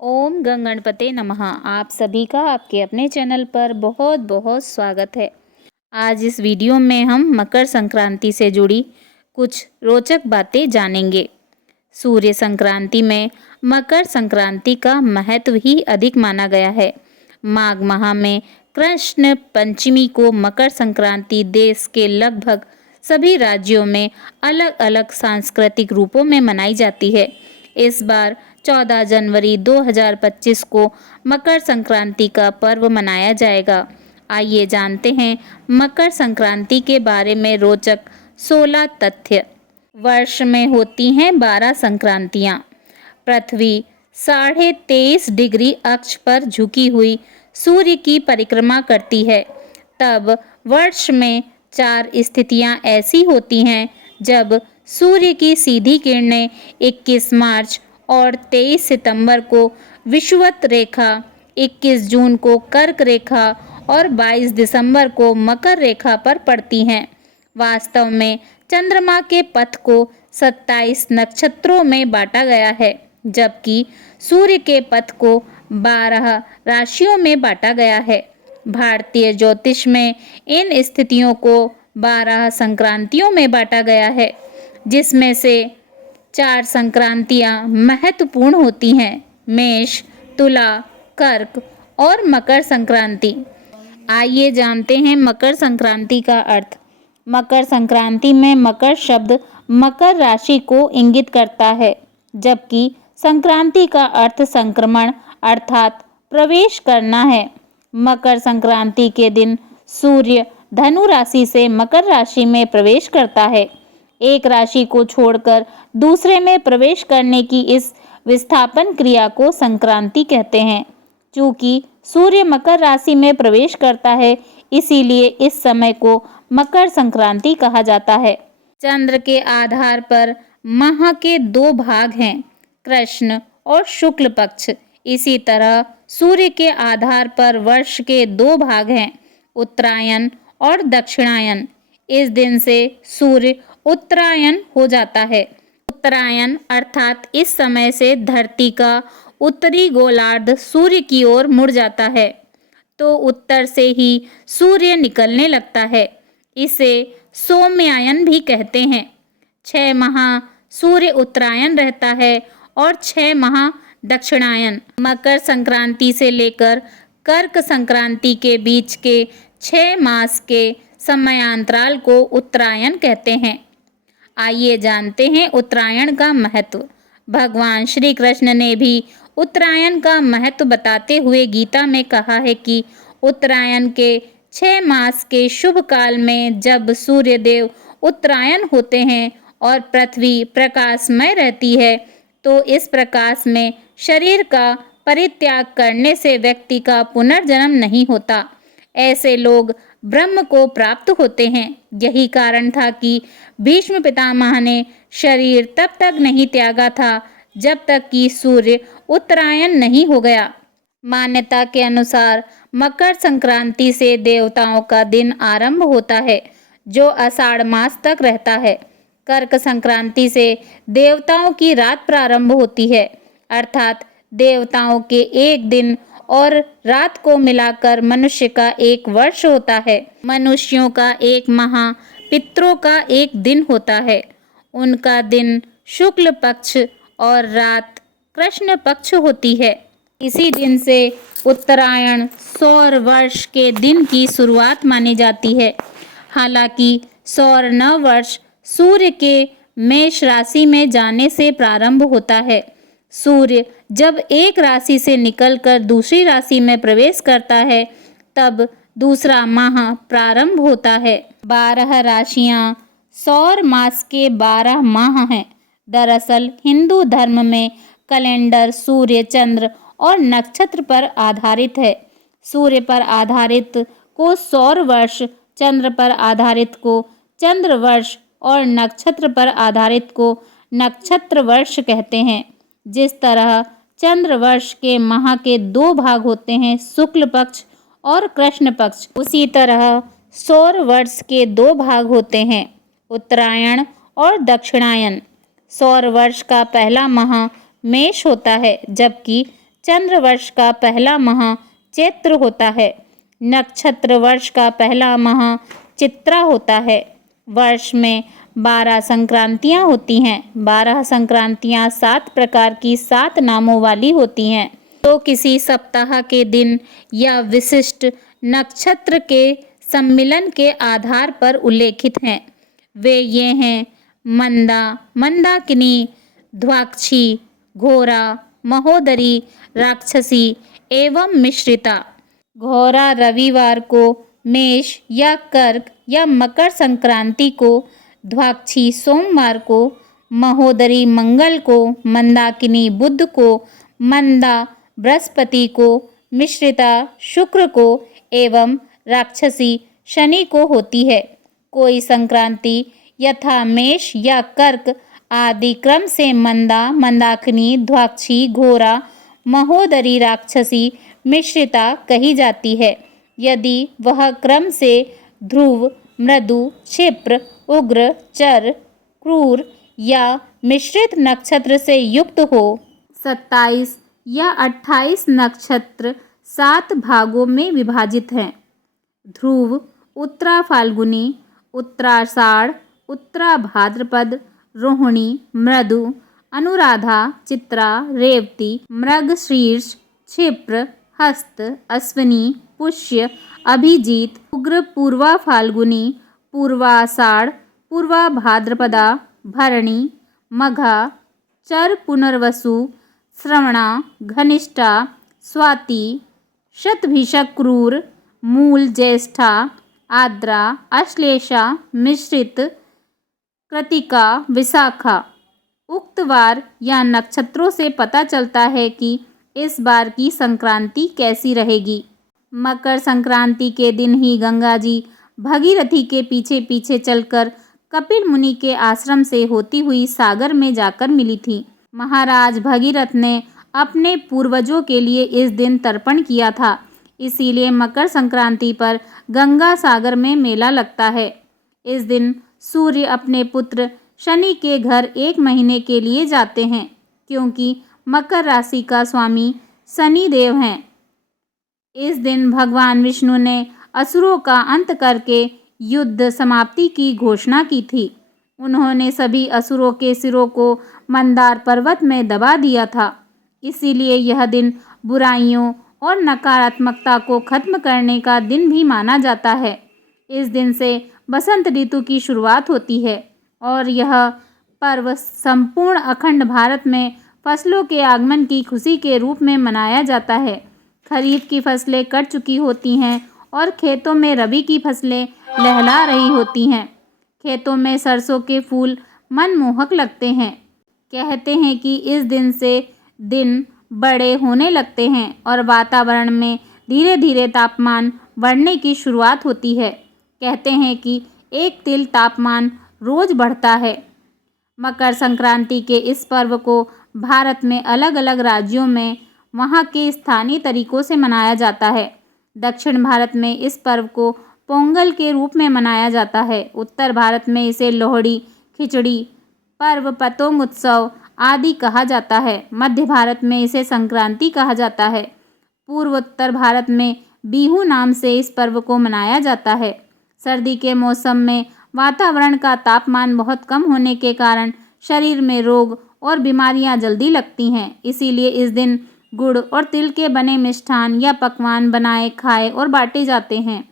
ओम गंगणपते नमः। आप सभी का आपके अपने चैनल पर बहुत बहुत स्वागत है। आज इस वीडियो में हम मकर संक्रांति से जुड़ी कुछ रोचक बातें जानेंगे। सूर्य संक्रांति में मकर संक्रांति का महत्व ही अधिक माना गया है। माघ माह में कृष्ण पंचमी को मकर संक्रांति देश के लगभग सभी राज्यों में अलग अलग सांस्कृतिक रूपों में मनाई जाती है। इस बार 14 जनवरी 2025 को मकर संक्रांति का पर्व मनाया जाएगा। आइए जानते हैं मकर संक्रांति के बारे में रोचक 16 तथ्य। वर्ष में होती हैं 12 संक्रांतियाँ। पृथ्वी 23.5 डिग्री अक्ष पर झुकी हुई सूर्य की परिक्रमा करती है। तब वर्ष में 4 स्थितियाँ ऐसी होती हैं जब सूर्य की सीधी किरणें 21 मार्च और 23 सितंबर को विषुवत रेखा, 21 जून को कर्क रेखा और 22 दिसंबर को मकर रेखा पर पड़ती हैं। वास्तव में चंद्रमा के पथ को 27 नक्षत्रों में बांटा गया है, जबकि सूर्य के पथ को 12 राशियों में बांटा गया है। भारतीय ज्योतिष में इन स्थितियों को 12 संक्रांतियों में बांटा गया है, जिसमें से 4 संक्रांतियां महत्वपूर्ण होती हैं: मेष, तुला, कर्क और मकर संक्रांति। आइए जानते हैं मकर संक्रांति का अर्थ। मकर संक्रांति में मकर शब्द मकर राशि को इंगित करता है, जबकि संक्रांति का अर्थ संक्रमण अर्थात प्रवेश करना है। मकर संक्रांति के दिन सूर्य धनु राशि से मकर राशि में प्रवेश करता है। एक राशि को छोड़कर दूसरे में प्रवेश करने की इस विस्थापन क्रिया को संक्रांति कहते हैं। चूंकि सूर्य मकर राशि में प्रवेश करता है, इसीलिए इस समय को मकर संक्रांति कहा जाता है। चंद्र के आधार पर माह के 2 भाग हैं, कृष्ण और शुक्ल पक्ष। इसी तरह सूर्य के आधार पर वर्ष के 2 भाग हैं, उत्तरायण और दक्षिणायन। इस दिन से सूर्य उत्तरायण हो जाता है। उत्तरायण अर्थात इस समय से धरती का उत्तरी गोलार्ध सूर्य की ओर मुड़ जाता है, तो उत्तर से ही सूर्य निकलने लगता है। इसे सोमयान भी कहते हैं। 6 माह सूर्य उत्तरायण रहता है और 6 माह दक्षिणायन। मकर संक्रांति से लेकर कर्क संक्रांति के बीच के 6 मास के समयांतराल को उत्तरायण कहते हैं। आइए जानते हैं उत्तरायण का महत्व। भगवान श्री कृष्ण ने भी उत्तरायण का महत्व बताते हुए गीता में कहा है कि उत्तरायण के 6 मास के शुभ काल में जब सूर्य देव उत्तरायण होते हैं और पृथ्वी प्रकाशमय रहती है, तो इस प्रकाश में शरीर का परित्याग करने से व्यक्ति का पुनर्जन्म नहीं होता। ऐसे लोग ब्रह्म को प्राप्त होते हैं। यही कारण था कि भीष्म पितामह ने शरीर तब तक नहीं त्यागा था जब तक कि सूर्य उत्तरायण नहीं हो गया। मान्यता के अनुसार मकर संक्रांति से देवताओं का दिन आरंभ होता है, जो आषाढ़ मास तक रहता है। कर्क संक्रांति से देवताओं की रात प्रारंभ होती है, अर्थात देवताओं के एक दिन और रात को मिलाकर मनुष्य का 1 वर्ष होता है। मनुष्यों का 1 माह पितरों का 1 दिन होता है। उनका दिन शुक्ल पक्ष और रात कृष्ण पक्ष होती है। इसी दिन से उत्तरायण सौर वर्ष के दिन की शुरुआत मानी जाती है। हालांकि सौर नव वर्ष सूर्य के मेष राशि में जाने से प्रारंभ होता है। सूर्य जब एक राशि से निकलकर दूसरी राशि में प्रवेश करता है, तब दूसरा माह प्रारंभ होता है। 12 राशियां सौर मास के 12 माह हैं। दरअसल हिंदू धर्म में कैलेंडर सूर्य, चंद्र और नक्षत्र पर आधारित है। सूर्य पर आधारित को सौर वर्ष, चंद्र पर आधारित को चंद्र वर्ष और नक्षत्र पर आधारित को नक्षत्र वर्ष कहते हैं। जिस तरह चंद्र वर्ष के माह के 2 भाग होते हैं, शुक्ल पक्ष और कृष्ण पक्ष, उसी तरह सौर वर्ष के 2 भाग होते हैं, उत्तरायण और दक्षिणायन। सौर वर्ष का पहला माह मेष होता है, जबकि चंद्र वर्ष का पहला माह चैत्र होता है। नक्षत्र वर्ष का पहला माह चित्रा होता है। वर्ष में 12 संक्रांतियाँ होती हैं। 12 संक्रांतियाँ 7 प्रकार की 7 नामों वाली होती हैं। तो किसी सप्ताह के दिन या विशिष्ट नक्षत्र के सम्मिलन के आधार पर उल्लेखित हैं। वे ये हैं: मंदा, मंदाकिनी, ध्वाक्षी, घोरा, महोदरी, राक्षसी एवं मिश्रिता। घोरा रविवार को, मेष या कर्क या मकर संक्रांति को, ध्वाक्षी सोमवार को, महोदरी मंगल को, मंदाकिनी बुध को, मंदा बृहस्पति को, मिश्रिता शुक्र को एवं राक्षसी शनि को होती है। कोई संक्रांति यथा मेष या कर्क आदि क्रम से मंदा, मंदाकिनी, ध्वाक्षी, घोरा, महोदरी, राक्षसी, मिश्रिता कही जाती है यदि वह क्रम से ध्रुव, मृदु, क्षिप्र, उग्र, चर, क्रूर या मिश्रित नक्षत्र से युक्त हो। 27 या 28 नक्षत्र 7 भागों में विभाजित हैं। ध्रुव, उत्तरा फाल्गुनी, उत्तराषाढ़, उत्तरा भाद्रपद, रोहिणी, मृदु, अनुराधा, चित्रा, रेवती, मृगशीर्ष, क्षिप्र, हस्त, अश्विनी, पुष्य, अभिजीत, उग्र, पूर्वा फाल्गुनी, पूर्वाषाढ़, पूर्वा भाद्रपदा, भरणी, मघा, चर, पुनर्वसु, श्रवणा, घनिष्ठा, स्वाति, शतभिषक, क्रूर, मूल, ज्येष्ठा, आद्रा, अश्लेषा, मिश्रित, कृतिका, विशाखा। उक्त वार या नक्षत्रों से पता चलता है कि इस बार की संक्रांति कैसी रहेगी। मकर संक्रांति के दिन ही गंगा जी भगीरथी के पीछे पीछे चलकर कपिल मुनि के आश्रम से होती हुई सागर में जाकर मिली थी। महाराज भगीरथ ने अपने पूर्वजों के लिए इस दिन तर्पण किया था, इसीलिए मकर संक्रांति पर गंगा सागर में मेला लगता है। इस दिन सूर्य अपने पुत्र शनि के घर 1 महीने के लिए जाते हैं, क्योंकि मकर राशि का स्वामी शनि देव हैं। इस दिन भगवान विष्णु ने असुरों का अंत करके युद्ध समाप्ति की घोषणा की थी। उन्होंने सभी असुरों के सिरों को मंदार पर्वत में दबा दिया था। इसीलिए यह दिन बुराइयों और नकारात्मकता को खत्म करने का दिन भी माना जाता है। इस दिन से बसंत ऋतु की शुरुआत होती है और यह पर्व संपूर्ण अखंड भारत में फसलों के आगमन की खुशी के रूप में मनाया जाता है। खरीफ की फसलें कट चुकी होती हैं और खेतों में रबी की फसलें लहला रही होती हैं। खेतों में सरसों के फूल मनमोहक लगते हैं। कहते हैं कि इस दिन से दिन बड़े होने लगते हैं और वातावरण में धीरे धीरे तापमान बढ़ने की शुरुआत होती है। कहते हैं कि 1 तिल तापमान रोज बढ़ता है। मकर संक्रांति के इस पर्व को भारत में अलग अलग राज्यों में वहाँ के स्थानीय तरीकों से मनाया जाता है। दक्षिण भारत में इस पर्व को पोंगल के रूप में मनाया जाता है। उत्तर भारत में इसे लोहड़ी, खिचड़ी पर्व, पतंग उत्सव आदि कहा जाता है। मध्य भारत में इसे संक्रांति कहा जाता है। पूर्वोत्तर भारत में बिहू नाम से इस पर्व को मनाया जाता है। सर्दी के मौसम में वातावरण का तापमान बहुत कम होने के कारण शरीर में रोग और बीमारियां जल्दी लगती हैं। इसीलिए इस दिन गुड़ और तिल के बने मिष्ठान या पकवान बनाए, खाए और बांटे जाते हैं।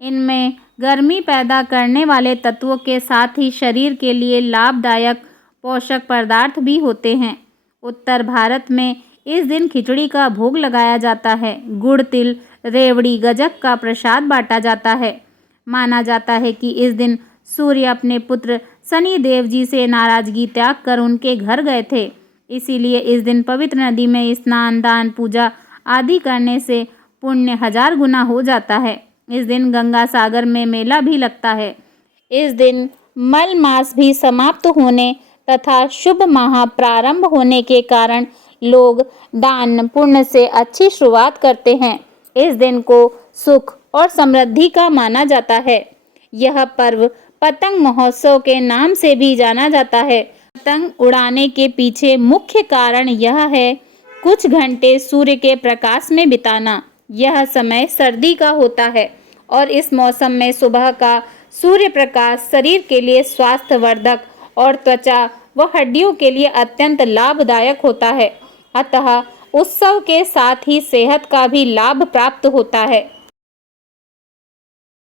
इनमें गर्मी पैदा करने वाले तत्वों के साथ ही शरीर के लिए लाभदायक पोषक पदार्थ भी होते हैं। उत्तर भारत में इस दिन खिचड़ी का भोग लगाया जाता है। गुड़, तिल, रेवड़ी, गज्जक का प्रसाद बांटा जाता है। माना जाता है कि इस दिन सूर्य अपने पुत्र शनि देव जी से नाराजगी त्याग कर उनके घर गए थे। इसीलिए इस दिन पवित्र नदी में स्नान, दान, पूजा आदि करने से पुण्य 1000 गुना हो जाता है। इस दिन गंगा सागर में मेला भी लगता है। इस दिन मल मास भी समाप्त होने तथा शुभ माह प्रारंभ होने के कारण लोग दान पुण्य से अच्छी शुरुआत करते हैं। इस दिन को सुख और समृद्धि का माना जाता है। यह पर्व पतंग महोत्सव के नाम से भी जाना जाता है। पतंग उड़ाने के पीछे मुख्य कारण यह है, कुछ घंटे सूर्य के प्रकाश में बिताना। यह समय सर्दी का होता है और इस मौसम में सुबह का सूर्य प्रकाश शरीर के लिए स्वास्थ्यवर्धक और त्वचा व हड्डियों के लिए अत्यंत लाभदायक होता है। अतः उत्सव के साथ ही सेहत का भी लाभ प्राप्त होता है।